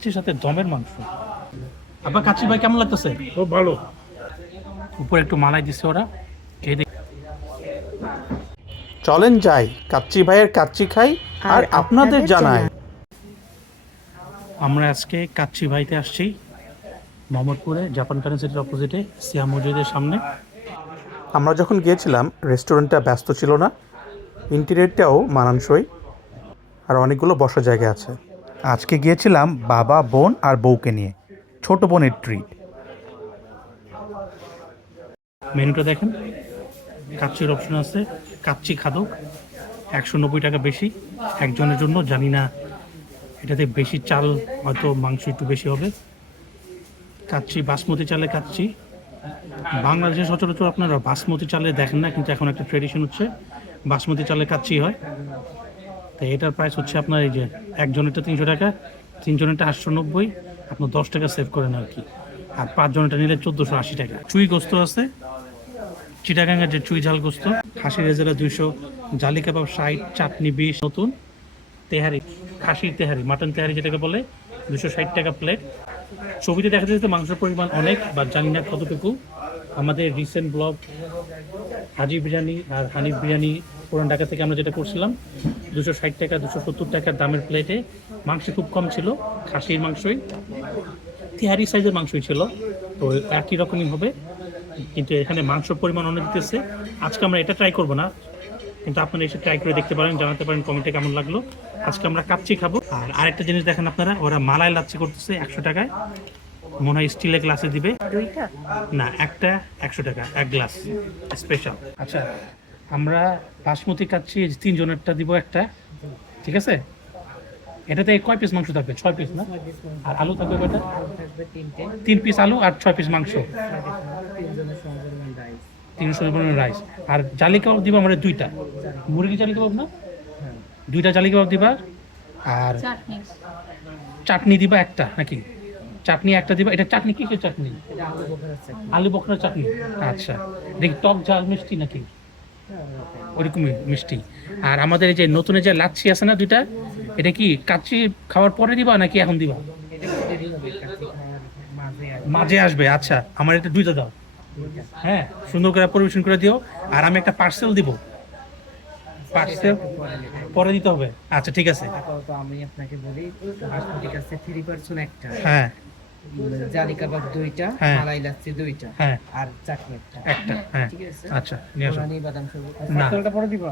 কাচ্চির সাথে দমের মাংস। আবার কাচ্চি ভাই কেমন লাগতেছে? খুব ভালো। উপরে একটু মালাই দিছে ওরা। খেয়ে দেখি। চলেন যাই কাচ্চি ভাইয়ের কাচ্চি খাই আর আপনাদের জানাই। আমরা আজকে কাচ্চি ভাইতে আসছি মোহাম্মদপুরে জাপান কারেন্সিটির অপোজিটে সিয়া মসজিদের সামনে। আমরা যখন গিয়েছিলাম রেস্টুরেন্টটা ব্যস্ত ছিল না ইন্টেরিয়রটাও মানানসই আর অনেকগুলো বসার জায়গা আছে। আজকে গিয়েছিলাম বাবা, বোন আর বউকে নিয়ে। ছোট বোনের ট্রিট মেনুটা দেখেন। কাচ্চির অপশন আছে, কাচ্চি খাদক, একশো নব্বই টাকা বেশি। একজনের জন্য, জানি না, এটাতে বেশি চাল, হয়তো মাংস একটু বেশি হবে। কাচ্চি, বাসমতি চালে কাচ্চি। বাংলাদেশে সচরাচর আপনারা বাসমতি চালে দেখেন না, কিন্তু এখন একটা ট্রেডিশন হচ্ছে, বাসমতি চালে কাচ্চি হয়। তো এটার প্রাইস হচ্ছে আপনার এই যে একজনেরটা তিনশো টাকা তিনজনেরটা আটশো নব্বই আপনার দশ টাকা সেভ করেন আর কি। আর পাঁচজনেরটা নিলে চোদ্দোশো আশি টাকা। চুই গোস্ত আছে চিটাগাঙ্গের যে চুই ঝাল গোস্ত খাসি রেজারা দুইশো, জালি কাবাব ষাট, চাটনি বিশ, নতুন তেহারি, খাসির তেহারি, মাটন তেহারি যেটাকে বলে দুশো ষাট টাকা প্লেট ছবিতে দেখা যাচ্ছে মাংসের পরিমাণ অনেক বা জানি না কতটুকু। আমাদের রিসেন্ট ব্লগ হাজি বিরিয়ানি আর হানিফ বিরিয়ানি পুরান ঢাকা থেকে আমরা যেটা করছিলাম দুশো ষাট টাকা দুশো সত্তর টাকার দামের প্লেটে মাংস খুব কম ছিল খাসির মাংসই। তেহারি সাইজের মাংসই ছিল তো একই রকমই হবে। কিন্তু এখানে মাংসর পরিমাণ অনেক দিতেছে। আজকে আমরা এটা ট্রাই করব না। কিন্তু আপনারা এসে ট্রাই করে দেখতে পারেন জানাতে পারেন কমেন্টে কেমন লাগল। আজকে আমরা কাচ্চি খাব। আর আরেকটা জিনিস দেখেন আপনারা ওরা মালাই লাচ্ছি করতেছে একশো টাকায়। মনে হয় স্টিলের গ্লাসে দিবে। না একটা একশো টাকা এক গ্লাস স্পেশাল আচ্ছা আমরা বাসমতি কাচ্ছি তিনজনেরটা দিব একটা। ঠিক আছে? এটাতে কয় পিস মাংস থাকবে? ছয় পিস না? আর আলু থাকবে কয়টা? তিন পিস আলু আর ছয় পিস মাংস। তিনশো পরিমাণ রাইস আর জালি কাবাব দিব আমরা দুইটা। মুরগি জালি কাবাব না? দুইটা জালি কাবাব দিবা। আর চাটনি। দিবা একটা নাকি? চাটনি একটা দিবা। এটা চাটনি কিসের চাটনি? আলু বোখার আছে আলু বকরার চাটনি। আচ্ছা। দেখি টক ঝাল মিষ্টি নাকি? ওরকমই মিষ্টি। আর আমাদের এই যে নতুন যে লাচ্ছি আছে না দুইটা এটা কি কাচ্চি খাওয়ার পরে দিবা নাকি এখন দিবা? মাঝে আসবে আচ্ছা আমার এটা দুইটা দাও। হ্যাঁ সুন্দর করে পরিবেশন করে দিও। আর আমি একটা পার্সেল দিব। পার্সেল পরে দিতে হবে। আচ্ছা ঠিক আছে। আমি আপনাকে বলি কাছে থ্রি পার্সন একটা। হ্যাঁ। জালি কাবাব দুইটা। মালাই লাচ্ছি দুইটা আর চাটনি একটা। একটা ঠিক আছে? আচ্ছা নিয়ে আসো। বাদাম পার্সেলটা পরে দিবা?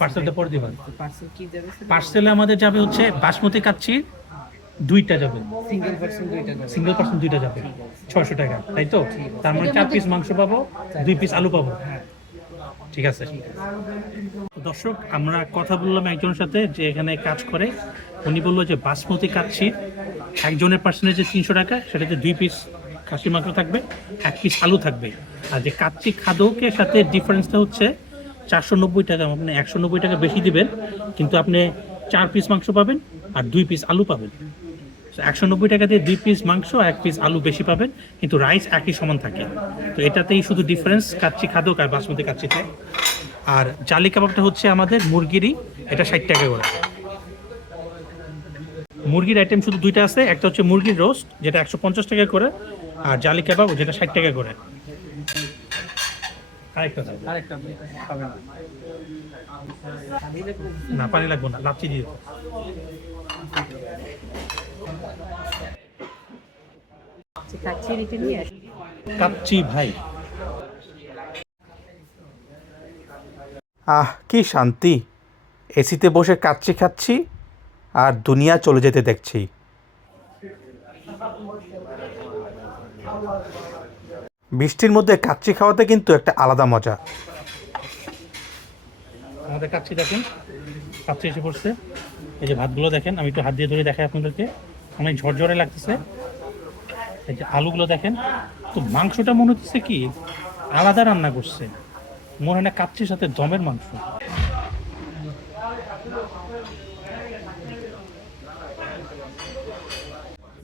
পার্সেলটা পরে দিবা। পার্সেল কি যাবে পার্সেলে আমাদের যাবে হচ্ছে বাসমতি কাচ্ছি দুইটা যাবে। সিঙ্গেল পার্সন দুইটা যাবে। সিঙ্গেল পার্সন দুইটা যাবে। ছয়শো টাকা তাই তো? তার মানে চার পিস মাংস পাবো দুই পিস আলু পাবো। হ্যাঁ। ঠিক আছে। দর্শক আমরা কথা বললাম একজনের সাথে যে এখানে কাজ করে। উনি বলল যে বাসমতি কাচ্ছি, একজনের পার্সেন্টেজ যে তিনশো টাকা সেটা সেটাতে দুই পিস খাসি মাংস থাকবে, এক পিস আলু থাকবে। আর যে কাচ্চি খাদকের সাথে ডিফারেন্সটা হচ্ছে চারশো নব্বই টাকা আপনি একশো নব্বই টাকা বেশি দিবেন, কিন্তু আপনি চার পিস মাংস পাবেন আর দুই পিস আলু পাবেন। একশো নব্বই টাকা দিয়ে দুই পিস মাংস এক পিস আলু বেশি পাবেন, কিন্তু রাইস একই সমান থাকে। তো এটাতেই শুধু ডিফারেন্স কাচ্চি খাদক আর বাসমতি কাচ্চিতে আর জালি কাবাবটা হচ্ছে আমাদের মুরগিরই, এটা ষাট টাকা করে। মুরগির আইটেম শুধু দুইটা আছে একটা হচ্ছে মুরগির রোস্ট যেটা একশো পঞ্চাশ টাকা করে আর জালি কাবাব যেটা ষাট টাকা করে। আরেকটা আরেকটা না না পানি লাগবে না লাচ্ছি দিয়ে কাচ্চি ভাই। আহ কি শান্তি। এসিতে বসে কাচ্চি খাচ্ছি। আর দুনিয়া চলে যেতে দেখছি। বৃষ্টির মধ্যে কাচ্চি খাওয়াতে কিন্তু একটা আলাদা মজা। আমাদের কাচ্চি দেখেন, কাচ্চি এসে পড়ছে। এই যে ভাতগুলো দেখেন, আমি একটু হাত দিয়ে ধরে দেখাই আপনাদেরকে। অনেক ঝরঝরে লাগতেছে। এই যে আলুগুলো দেখেন, তো মাংসটা মনে হচ্ছে কি, আলাদা রান্না করছে। মনে হয় না কাচ্চির সাথে দমের মাংস।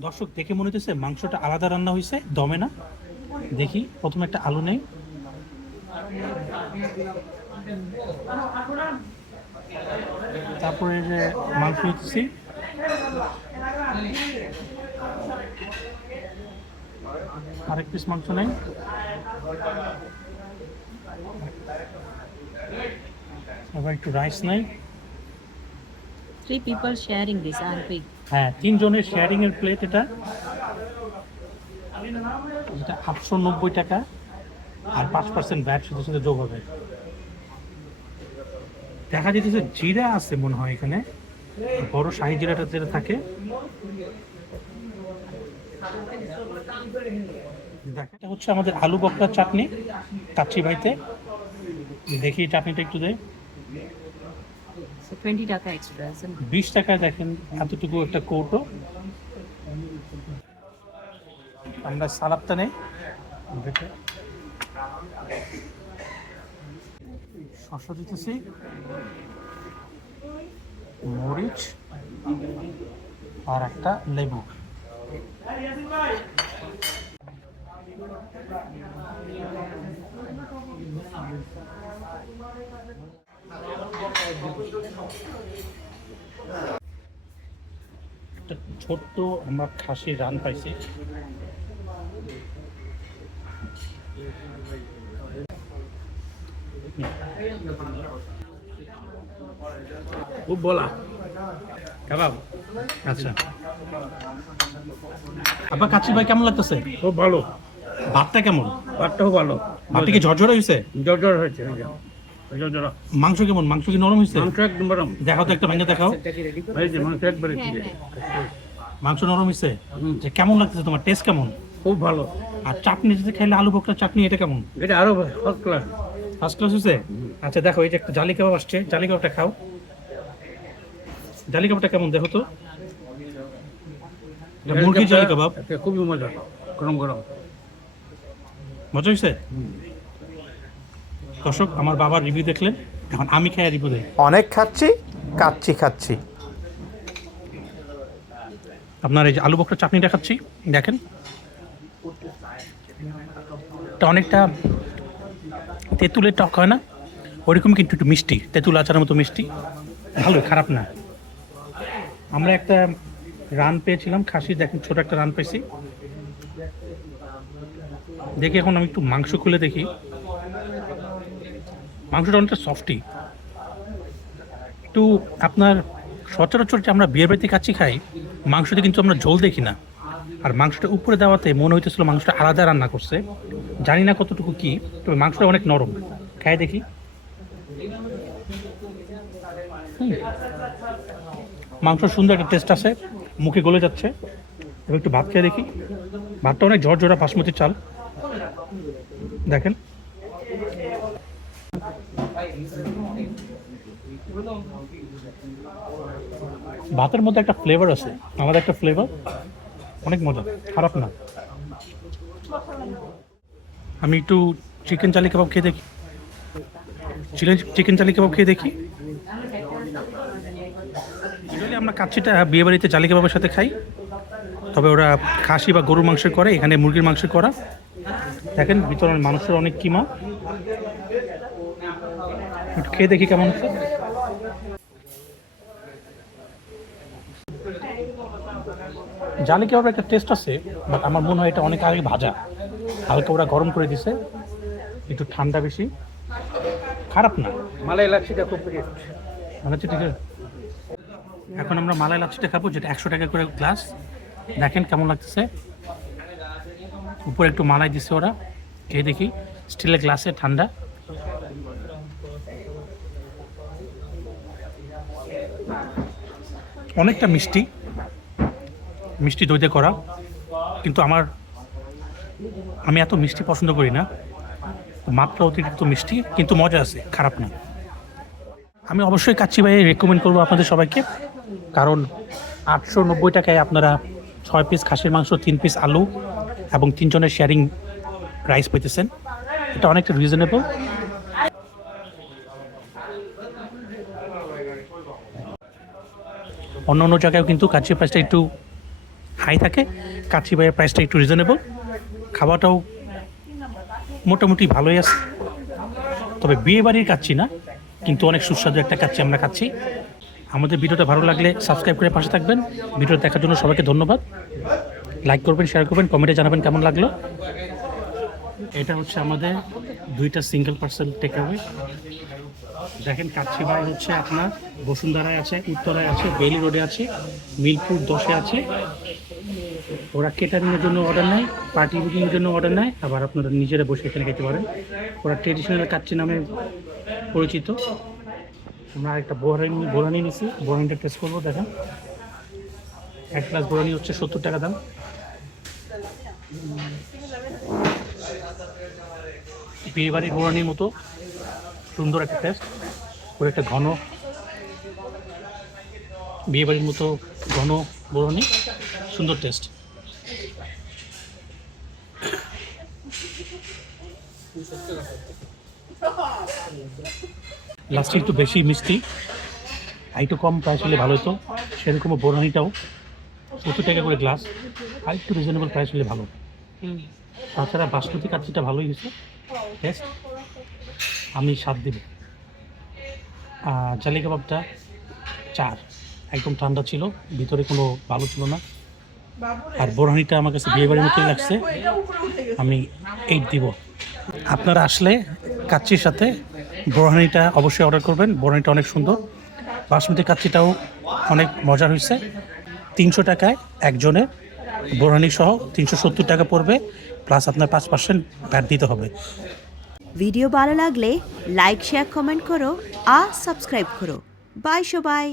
দর্শক, দেখে মনে হচ্ছে মাংসটা আলাদা রান্না হয়েছে দমে না? দেখি, প্রথমে একটা আলু নেই। তারপরে যে মাংস নিতেছি। আরেক পিস মাংস নেই। আবার একটু রাইস নেই। Three people sharing aren't we? হ্যাঁ তিনজনের শেয়ারিং এর প্লেট এটা। এটা আটশো নব্বই টাকা। আর পাঁচ পার্সেন্ট ব্যাট সাথে সাথে যোগ হবে। দেখা যেতেছে জিরা আছে মনে হয় এখানে। বড় শাহি জিরাটা যেটা থাকে। এটা হচ্ছে আমাদের আলু বকরার চাটনি, কাচ্চি ভাইতে। দেখি চাটনিটা একটু দেয় Extra, isn't বিশ টাকায় দেখেন এতটুকু একটা কৌটো। আমরা সালাদটা নেই। দেখে। দিতেছি। মরিচ আর একটা লেবু। একটা ছোট্ট আমরা খাসির রান পাইছি। খুব বলা। কাবাব? আচ্ছা। আবার কাচ্চি ভাই কেমন লাগতেছে? খুব ভালো। ভাতটা কেমন? ভাতটাও ভালো। ভাতটা কি ঝরঝরে হয়েছে জ্বর হয়েছে। মাংস কেমন? মাংস কি নরম হয়েছে? মাংস একদম গরম দেখাও তো একটা ভেঙে দেখাও। এই যে মাংস একবারে ঠিক মাংস নরম হয়েছে? যে কেমন লাগতেছে তোমার? টেস্ট কেমন? খুব ভালো। আর চাটনি যেটা খাইলে আলু বকরা চাটনি এটা কেমন? এটা আরও ফার্স্ট ক্লাস ফার্স্ট ক্লাস হয়েছে? আচ্ছা দেখো এই যে একটা জালি কাবাব আসছে। জালি কাবাবটা খাও। জালি কাবাবটা কেমন দেখো তো? এটা মুরগির জালি কাবাব। খুবই মজা গরম গরম। মজা হয়েছে? দর্শক আমার বাবার রিভিউ দেখলেন এখন আমি খাই রিভিউ দেই অনেক খাচ্ছি কাচ্ছি খাচ্ছি। আপনার এই যে আলু বকরা চাটনিটা খাচ্ছি দেখেন। এটা অনেকটা তেঁতুলের টক হয় না? ওরকম কিন্তু একটু মিষ্টি তেঁতুল আচারের মতো মিষ্টি। ভালো খারাপ না। আমরা একটা রান পেয়েছিলাম খাসি দেখেন ছোট একটা রান পেয়েছি। দেখি এখন আমি একটু মাংস খুলে দেখি। মাংসটা অনেকটা সফটি একটু আপনার সচরাচর যে আমরা বিয়ের বাড়িতে কাচ্চি খাই মাংসটা কিন্তু আমরা ঝোল দেখি না। আর মাংসটা উপরে দেওয়াতে মনে হইতেছিল মাংসটা আলাদা রান্না করছে। জানি না কতটুকু কি, তবে মাংসটা অনেক নরম। খাই দেখি। মাংস সুন্দর একটা টেস্ট আছে, মুখে গলে যাচ্ছে। এবার একটু ভাত খেয়ে দেখি। ভাতটা অনেক ঝরঝরা বাসমতি চাল। দেখেন। ভাতের মধ্যে একটা ফ্লেভার আছে। আমাদের একটা ফ্লেভার অনেক মজা। খারাপ না। আমি একটু চিকেন চালি কাবাব খেয়ে দেখি। চিকেন চিকেন চালি কাবাব খেয়ে দেখি। Usually আমরা কাচ্ছিটা বিয়ে বাড়িতে জালি কাবাবের সাথে খাই। তবে ওরা খাসি বা গরুর মাংস করে, এখানে মুরগির মাংস করা। দেখেন ভিতরে মানুষের অনেক কিমা। খেয়ে দেখি কেমন হচ্ছে কি একটা টেস্ট আছে বাট আমার মনে হয় এটা অনেক আগে ভাজা। হালকা ওরা গরম করে দিছে একটু ঠান্ডা বেশি। খারাপ না। মালাই লাচ্ছিটা খুব মানে হচ্ছে ঠিক আছে এখন আমরা মালাই লাচ্ছিটা খাব যেটা একশো টাকা করে গ্লাস দেখেন কেমন লাগতেছে। উপরে একটু মালাই দিছে ওরা। খেয়ে দেখি। স্টিলের গ্লাসে ঠান্ডা। অনেকটা মিষ্টি। মিষ্টি দইতে করা, কিন্তু আমার, আমি এত মিষ্টি পছন্দ করি না। মাত্রা অতিরিক্ত মিষ্টি, কিন্তু মজা আছে, খারাপ না। আমি অবশ্যই কাচ্চি ভাই রেকমেন্ড করব আপনাদের সবাইকে, কারণ আটশো নব্বই টাকায় আপনারা ছয় পিস খাসির মাংস, তিন পিস আলু এবং তিনজনের শেয়ারিং রাইস পেতেছেন। এটা অনেকটা রিজনেবল অন্য অন্য জায়গায় কিন্তু কাচ্চির প্রাইসটা একটু হাই থাকে কাচ্চি ভাইয়ের প্রাইসটা একটু রিজনেবল খাওয়াটাও মোটামুটি ভালোই আছে। তবে বিয়ে বাড়ির কাচ্ছি না, কিন্তু অনেক সুস্বাদু একটা কাচ্ছি আমরা খাচ্ছি। আমাদের ভিডিওটা ভালো লাগলে সাবস্ক্রাইব করে পাশে থাকবেন। ভিডিও দেখার জন্য সবাইকে ধন্যবাদ। লাইক করবেন শেয়ার করবেন কমেন্টে জানাবেন কেমন লাগল। এটা হচ্ছে আমাদের দুইটা সিঙ্গেল পার্সেল টেক দেখেন কাচ্ছি বাই হচ্ছে আপনার, বসুন্ধরায় আছে, উত্তরায় আছে বেলি রোডে আছে, মিরপুর দশে আছে। ওরা কেটারিংয়ের জন্য অর্ডার নেয় পার্টি বুকিংয়ের জন্য অর্ডার নেয়, আবার আপনারা নিজেরা বসে এখানে খেতে পারেন। ওরা ট্রেডিশনাল কাচ্চি নামে পরিচিত। আমরা একটা বোরানি বোরানি নিছি বোরানিটা টেস্ট করব, দেখেন। এক গ্লাস বোরানি হচ্ছে সত্তর টাকা দাম। বিয়ে বাড়ির বোরানির মতো। সুন্দর একটা টেস্ট খুব একটা ঘন বিয়ে বাড়ির মতো ঘন বোরানি সুন্দর টেস্ট লাস্টে একটু বেশি মিষ্টি, আর কম প্রাইস হলে ভালো হতো। সেরকম বোরানিটাও সত্তর টাকা করে গ্লাস আর একটু রিজনেবল প্রাইস হলে ভালো। তাছাড়া বাসমতি কাচ্চিটা ভালোই হয়েছে। টেস্ট আমি সাত দিব। চালি কাবাবটা চার। একদম ঠান্ডা ছিল ভিতরে কোনো ভালো ছিল না। আর বোরহানিটা আমার কাছে বিয়ে বাড়ির মতোই লাগছে। আমি এইট দিব। আপনারা আসলে কাচ্চির সাথে বোরহানিটা অবশ্যই অর্ডার করবেন। বোরহানিটা অনেক সুন্দর। বাসমতি কাচ্চিটাও অনেক মজার হয়েছে। তিনশো টাকায় একজনের বোরহানি সহ তিনশো সত্তর টাকা পড়বে প্লাস আপনার পাঁচ পার্সেন্ট ভ্যাট দিতে হবে। ভিডিও ভালো লাগলে লাইক শেয়ার কমেন্ট করো আর সাবস্ক্রাইব করো। বাই সবাই।